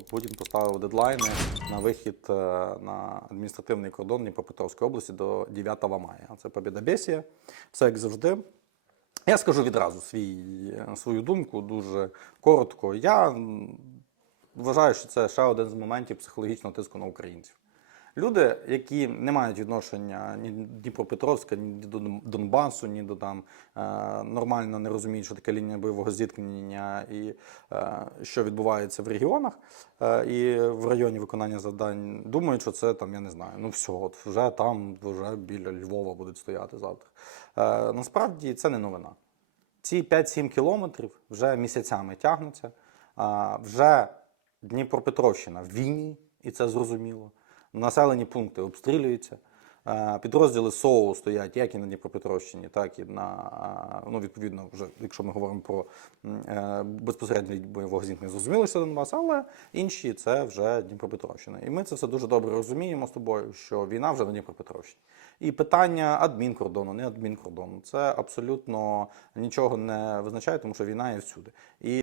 Путін поставив дедлайни на вихід е, на адміністративний кордон Дніпропетровської області до 9 мая. Це побєдобєсія. Все як завжди. Я скажу відразу свій, свою думку дуже коротко. Я вважаю, що це ще один з моментів психологічного тиску на українців. Люди, які не мають відношення ні до Дніпропетровська, ні до Донбасу, ні до там е, нормально не розуміють, що таке лінія бойового зіткнення і е, що відбувається в регіонах е, і в районі виконання завдань, думають, що це там, я не знаю, ну все, от вже там, вже біля Львова будуть стояти завтра. Насправді це не новина. Ці 5-7 кілометрів вже місяцями тягнуться. Вже Дніпропетровщина в війні, і це зрозуміло. Населені пункти обстрілюються. Підрозділи СОУ стоять як і на Дніпропетровщині, так і на ну, відповідно, вже якщо ми говоримо про е, безпосередньо бойового зіткнення, зрозуміло, що Донбас, але інші це вже Дніпропетровщина. І ми це все дуже добре розуміємо з тобою, що війна вже на Дніпропетровщині. І питання адмінкордону, не адмінкордону, це абсолютно нічого не визначає, тому що війна є всюди. І